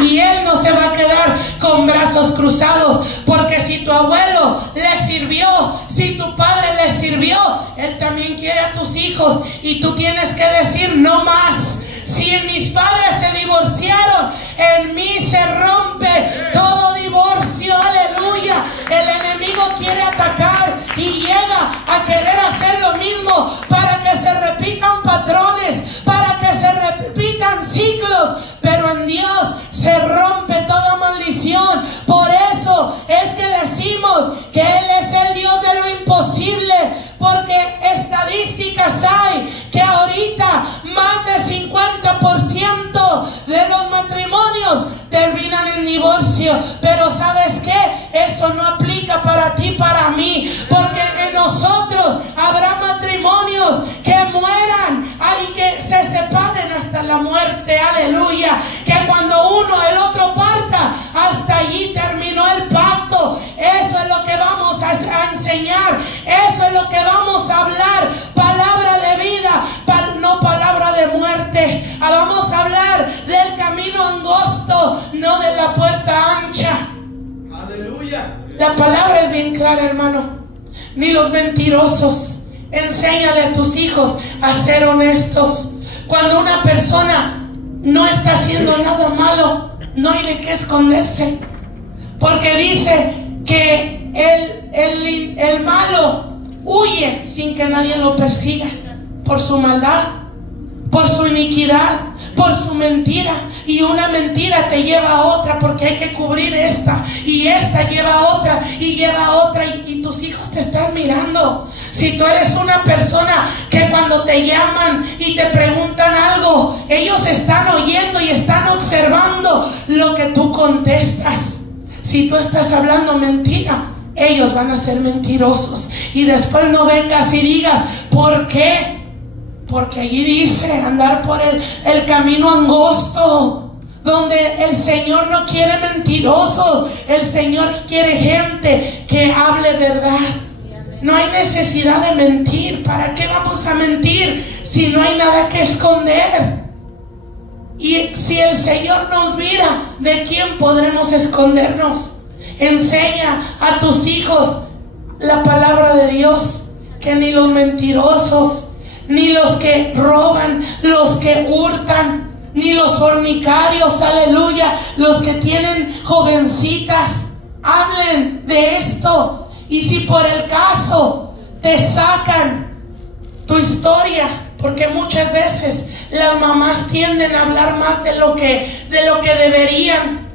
Y él no se va a quedar con brazos cruzados, porque si tu abuelo le sirvió, si tu padre le sirvió, él también quiere a tus hijos. Y tú tienes que decir: no más. Si mis padres se divorciaron, en mí se rompe todo divorcio. Aleluya. El enemigo quiere atacar y llega a querer hacer lo mismo para que se repitan patrones, para que se repitan ciclos. Pero en Dios se rompe toda maldición. Por eso es que decimos que Él es el Dios de lo imposible, porque estadísticas hay que ahorita más del 50% de los matrimonios terminan en divorcio. Pero ¿sabes qué? Eso no aplica para ti, para mí, porque en nosotros habrá matrimonios que mueran y que se separen hasta la muerte. Aleluya. Que cuando uno el otro parta, hasta allí terminó el pacto. Eso es lo que vamos a enseñar, eso es lo que vamos a hablar. Palabra de vida, no palabra de muerte. Vamos a hablar del camino angosto, no de la puerta ancha. Aleluya. La palabra es bien clara, hermano. Ni los mentirosos. Enséñale a tus hijos a ser honestos. Cuando una persona no está haciendo nada malo, no hay de qué esconderse, porque dice que el malo huye sin que nadie lo persiga, por su maldad, por su iniquidad, por su mentira. Y una mentira te lleva a otra, porque hay que cubrir esta, y esta lleva a otra, y lleva a otra, y tus hijos te están mirando. Si tú eres una persona que cuando te llaman y te preguntan algo, ellos están oyendo y están observando lo que tú contestas. Si tú estás hablando mentira, ellos van a ser mentirosos. Y después no vengas y digas: ¿por qué? Porque allí dice andar por el camino angosto, donde el Señor no quiere mentirosos. El Señor quiere gente que hable verdad. No hay necesidad de mentir. ¿Para qué vamos a mentir si no hay nada que esconder? Y si el Señor nos mira, ¿de quién podremos escondernos? Enseña a tus hijos la palabra de Dios que ni los mentirosos, ni los que roban, los que hurtan, ni los fornicarios, aleluya, los que tienen jovencitas, hablen de esto. Y si por el caso te sacan tu historia, porque muchas veces las mamás tienden a hablar más de lo que deberían,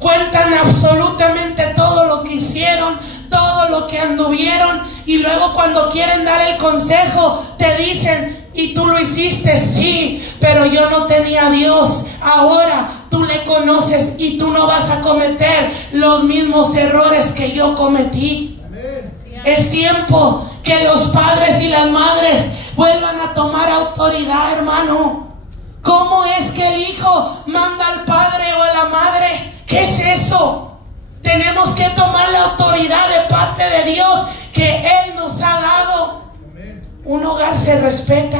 cuentan absolutamente todo lo que hicieron, todo lo que anduvieron, y luego cuando quieren dar el consejo te dicen: ¿y tú lo hiciste? Sí, pero yo no tenía a Dios. Ahora tú le conoces y tú no vas a cometer los mismos errores que yo cometí. Es tiempo que los padres y las madres vuelvan a tomar autoridad, hermano. ¿Cómo es que el hijo manda al padre o a la madre? ¿Qué es eso? Tenemos que tomar la autoridad de parte de Dios que Él nos ha dado. Un hogar se respeta,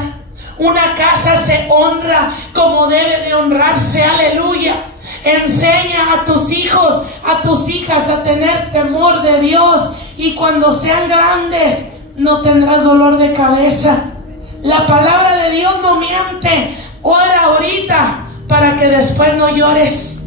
una casa se honra como debe de honrarse, aleluya. Enseña a tus hijos, a tus hijas a tener temor de Dios, y cuando sean grandes no tendrás dolor de cabeza. La palabra de Dios no miente. Ora ahorita para que después no llores.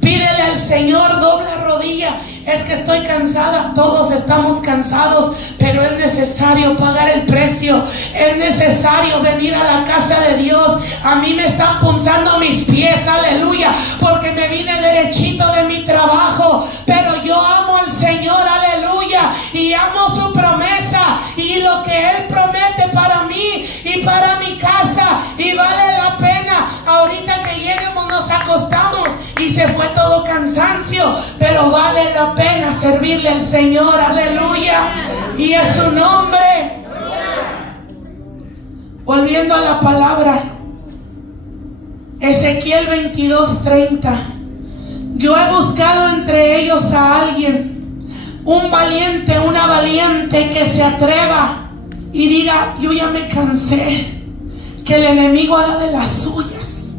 Pídele al Señor, dobla rodilla. Es que estoy cansada. Todos estamos cansados, pero es necesario pagar el precio. Es necesario venir a la casa de Dios. A mí me están punzando mis pies, aleluya, porque me vine derechito de mi trabajo, pero yo amo al Señor, aleluya, y amo su promesa y lo que Él promete para mí y para mi casa, y vale la pena. Ahorita que lleguemos nos acostamos y se fue todo cansancio, pero vale la pena servirle al Señor, aleluya, y es su nombre. Volviendo a la palabra, Ezequiel 22:30. Yo he buscado entre ellos a alguien, un valiente, una valiente que se atreva y diga: yo ya me cansé, que el enemigo haga de las suyas.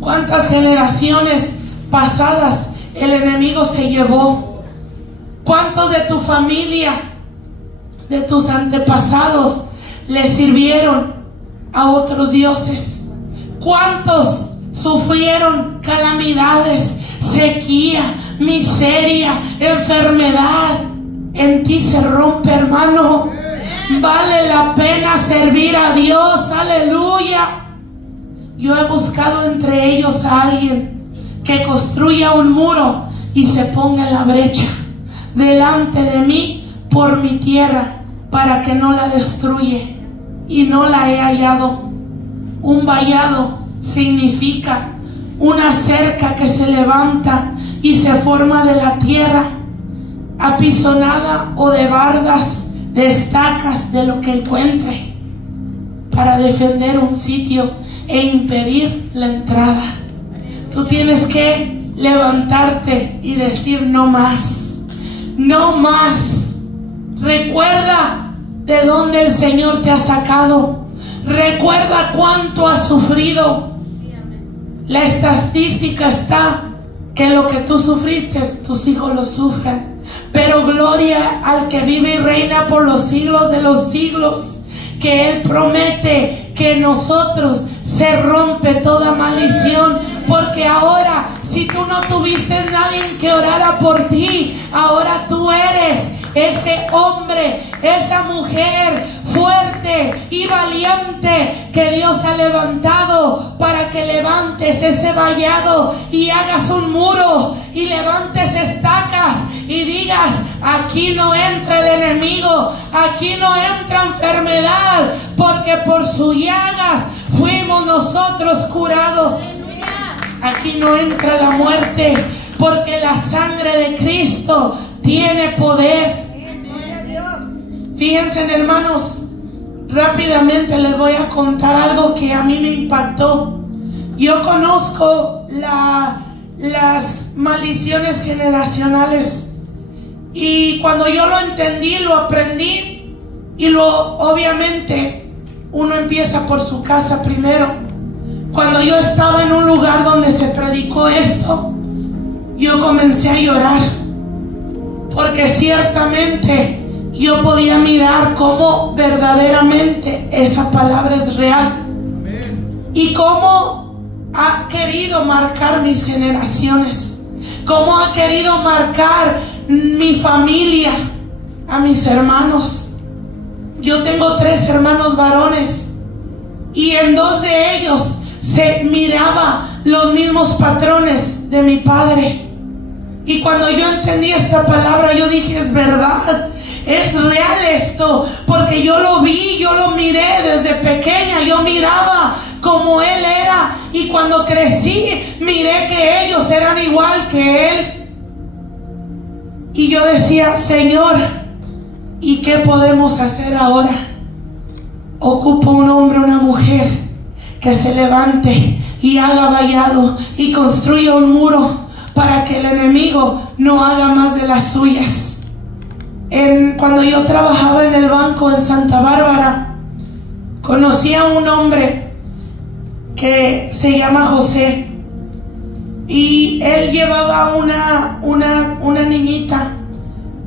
¿Cuántas generaciones pasadas el enemigo se llevó? ¿Cuántos de tu familia, de tus antepasados, le sirvieron a otros dioses? ¿Cuántos sufrieron calamidades, sequía, miseria, enfermedad? En ti se rompe, hermano. Vale la pena servir a Dios, aleluya. Yo he buscado entre ellos a alguien que construya un muro y se ponga en la brecha delante de mí por mi tierra, para que no la destruye, y no la he hallado. Un vallado significa una cerca que se levanta y se forma de la tierra, apisonada o de bardas, de estacas, de lo que encuentre, para defender un sitio e impedir la entrada. Tú tienes que levantarte y decir: no más, no más. Recuerda de dónde el Señor te ha sacado. Recuerda cuánto has sufrido. La estadística está que lo que tú sufriste, tus hijos lo sufren. Pero gloria al que vive y reina por los siglos de los siglos, que Él promete que nosotros se rompe toda maldición. Porque ahora, si tú no tuviste nadie que orara por ti, ahora tú eres ese hombre, esa mujer fuerte y valiente que Dios ha levantado, para que levantes ese vallado y hagas un muro y levantes estacas y digas: aquí no entra el enemigo, aquí no entra enfermedad, porque por sus llagas fuimos nosotros curados. Aquí no entra la muerte, porque la sangre de Cristo tiene poder. Fíjense, hermanos, rápidamente les voy a contar algo que a mí me impactó. Yo conozco las maldiciones generacionales, y cuando yo lo entendí, lo aprendí, y obviamente uno empieza por su casa primero. Cuando yo estaba en un lugar donde se predicó esto, yo comencé a llorar, porque ciertamente yo podía mirar cómo verdaderamente esa palabra es real y cómo ha querido marcar mis generaciones, cómo ha querido marcar mi familia, a mis hermanos. Yo tengo 3 hermanos varones y en 2 de ellos se miraba los mismos patrones de mi padre. Y cuando yo entendí esta palabra, yo dije, es verdad, es real esto, porque yo lo vi, yo lo miré desde pequeña, yo miraba como él era, y cuando crecí miré que ellos eran igual que él. Y yo decía, Señor, ¿y qué podemos hacer ahora? Ocupa un hombre, una mujer que se levante y haga vallado y construya un muro para que el enemigo no haga más de las suyas. Cuando yo trabajaba en el banco en Santa Bárbara, conocí a un hombre que se llama José, y él llevaba una niñita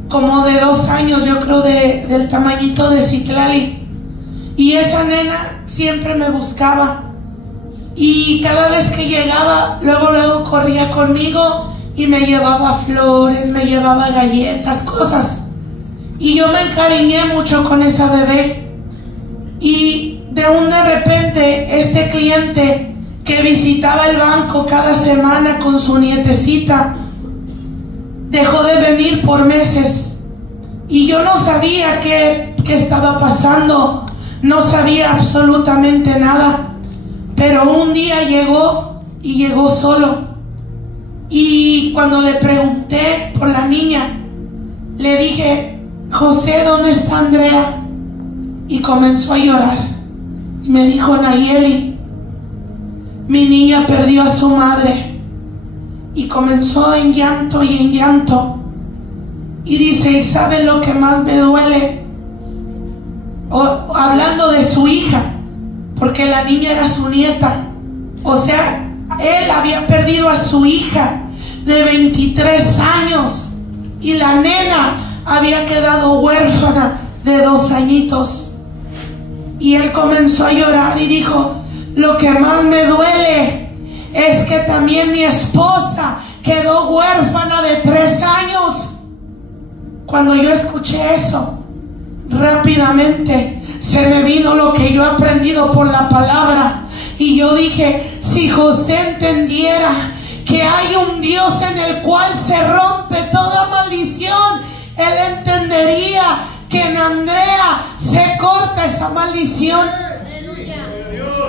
como de 2 años, yo creo del tamañito de Citlali, y esa nena siempre me buscaba, y cada vez que llegaba luego corría conmigo y me llevaba flores, me llevaba galletas, cosas, y yo me encariñé mucho con esa bebé. Y de repente este cliente que visitaba el banco cada semana con su nietecita dejó de venir por meses, y yo no sabía qué estaba pasando, no sabía absolutamente nada. Pero un día llegó, y llegó solo, y cuando le pregunté por la niña, le dije, José, ¿dónde está Andrea? Y comenzó a llorar y me dijo, Nayeli, mi niña perdió a su madre. Y comenzó en llanto y en llanto, y dice, ¿y sabe lo que más me duele? Hablando de su hija, porque la niña era su nieta. O sea, él había perdido a su hija de 23 años y la nena había quedado huérfana de 2 añitos. Y él comenzó a llorar y dijo, lo que más me duele es que también mi esposa quedó huérfana de 3 años. Cuando yo escuché eso, rápidamente se me vino lo que yo he aprendido por la palabra, y yo dije, si José entendiera que hay un Dios en el cual se rompe toda maldición, él entendería que en Andrea se corta esa maldición.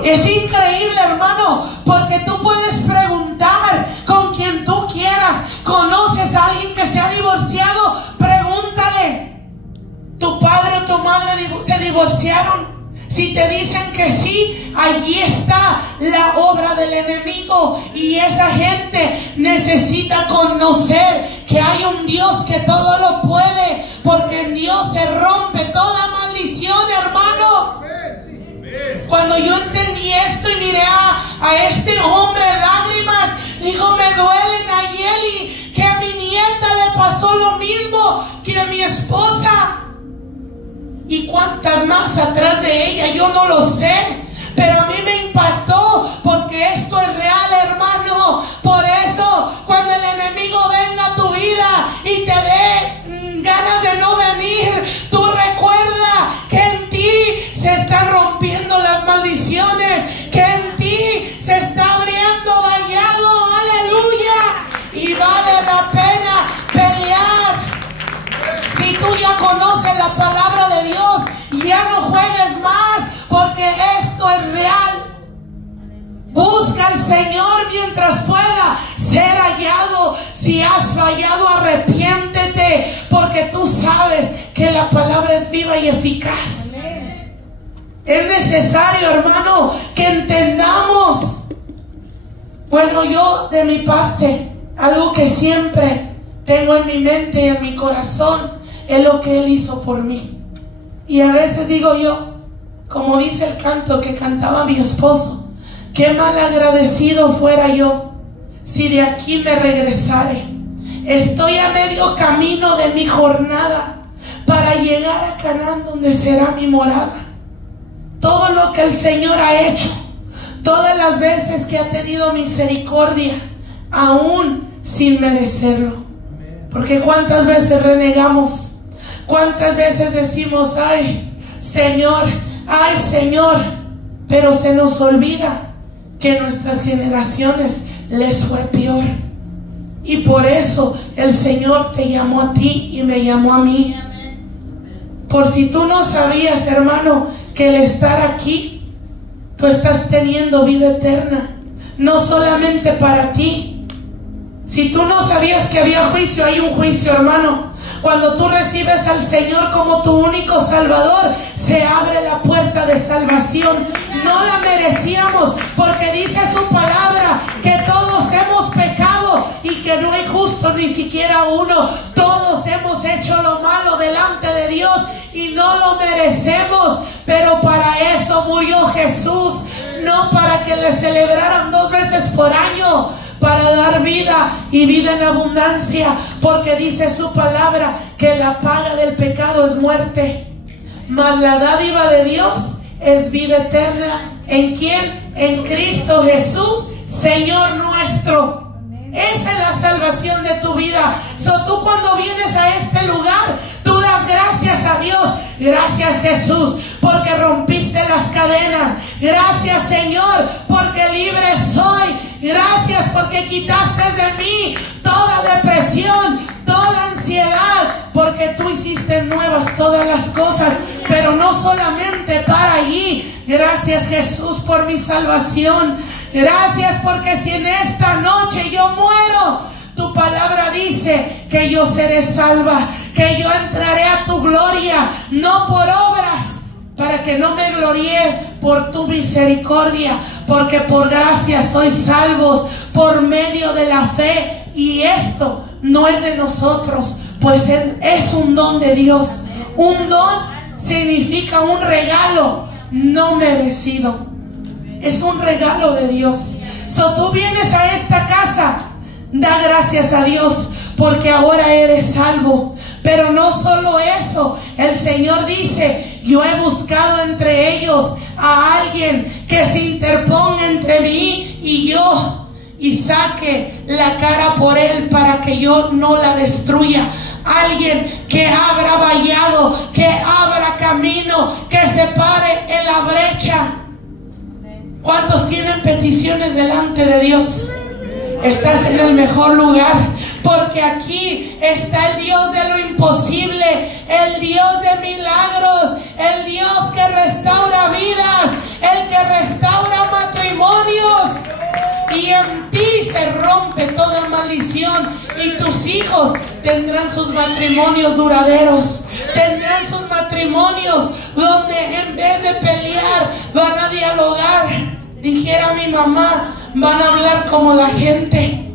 Es increíble, hermano, porque tú puedes preguntar con quien tú quieras. ¿Conoces a alguien que se ha divorciado? Pregúntale, ¿tu padre o tu madre se divorciaron? Si te dicen que sí, allí está la obra del enemigo, y esa gente necesita conocer que hay un Dios que todo lo puede, porque en Dios se rompe toda maldición, hermano. Cuando yo entendí esto y miré a este hombre en lágrimas, digo, me duele, Nayeli, que a mi nieta le pasó lo mismo que a mi esposa. Y cuántas más atrás de ella, yo no lo sé, pero a mí me impactó, porque esto es real, hermano. Por eso, cuando el enemigo venga a tu vida y te dé ganas de no venir, tú recuerda que en ti se están rompiendo las maldiciones, que en ti se está abriendo vallado, aleluya, y vale la pena pelear. Si tú ya conoces la palabra de Dios, ya no juegues más, porque esto es real. Busca al Señor mientras pueda ser hallado. Si has fallado, arrepiéntete, porque tú sabes que la palabra es viva y eficaz. Es necesario, hermano, que entendamos. Bueno, yo de mi parte, algo que siempre tengo en mi mente y en mi corazón, es lo que Él hizo por mí. Y a veces digo yo, como dice el canto que cantaba mi esposo, qué mal agradecido fuera yo si de aquí me regresare. Estoy a medio camino de mi jornada para llegar a Canaán, donde será mi morada. Todo lo que el Señor ha hecho, todas las veces que ha tenido misericordia, aún sin merecerlo. Porque cuántas veces renegamos, cuántas veces decimos, ay Señor, pero se nos olvida que en nuestras generaciones les fue peor. Y por eso el Señor te llamó a ti y me llamó a mí. Por si tú no sabías, hermano, que el estar aquí, tú estás teniendo vida eterna, no solamente para ti. Si tú no sabías que había juicio, hay un juicio, hermano. Cuando tú recibes al Señor como tu único Salvador, se abre la puerta de salvación. No la merecíamos, porque dice su palabra que todos hemos pecado y que no hay justo ni siquiera uno. Todos hemos hecho lo malo delante de Dios y no lo merecemos. Pero para eso murió Jesús, no para que le celebraran 2 veces por año, para dar vida y vida en abundancia, porque dice su palabra que la paga del pecado es muerte, mas la dádiva de Dios es vida eterna. ¿En quién? En Cristo Jesús, Señor nuestro. Esa es la salvación de tu vida. Tú cuando vienes a este lugar, tú das gracias a Dios. Gracias, Jesús, porque rompiste las cadenas. Gracias, Señor, porque libre soy. Gracias porque quitaste de mí toda depresión, toda ansiedad, porque tú hiciste nuevas todas las cosas. Pero no solamente para allí. Gracias, Jesús, por mi salvación. Gracias porque si en esta noche yo muero, tu palabra dice que yo seré salva, que yo entraré a tu gloria, no por obras, para que no me gloríe, por tu misericordia, porque por gracia sois salvos por medio de la fe. Y esto no es de nosotros, pues es un don de Dios. Un don significa un regalo no merecido. Es un regalo de Dios. Tú vienes a esta casa, da gracias a Dios porque ahora eres salvo. Pero no solo eso, el Señor dice: yo he buscado entre ellos a alguien que se interponga entre mí y yo, y saque la cara por él para que yo no la destruya. Alguien que abra vallado, que abra camino, que se pare en la brecha. ¿Cuántos tienen peticiones delante de Dios? Estás en el mejor lugar, porque aquí está el Dios de lo imposible, el Dios de milagros, el Dios que restaura vidas, el que restaura matrimonios. Y en ti se rompe toda maldición, y tus hijos tendrán sus matrimonios duraderos, tendrán sus matrimonios donde en vez de pelear van a dialogar. Dijera mi mamá, van a hablar como la gente.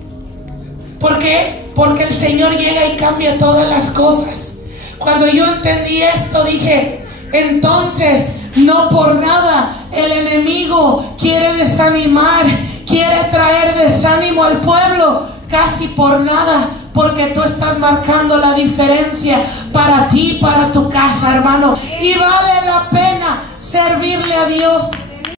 ¿Por qué? Porque el Señor llega y cambia todas las cosas. Cuando yo entendí esto, dije: entonces no por nada el enemigo quiere desanimar, quiere traer desánimo al pueblo, casi por nada, porque tú estás marcando la diferencia para ti, para tu casa, hermano. Y vale la pena servirle a Dios.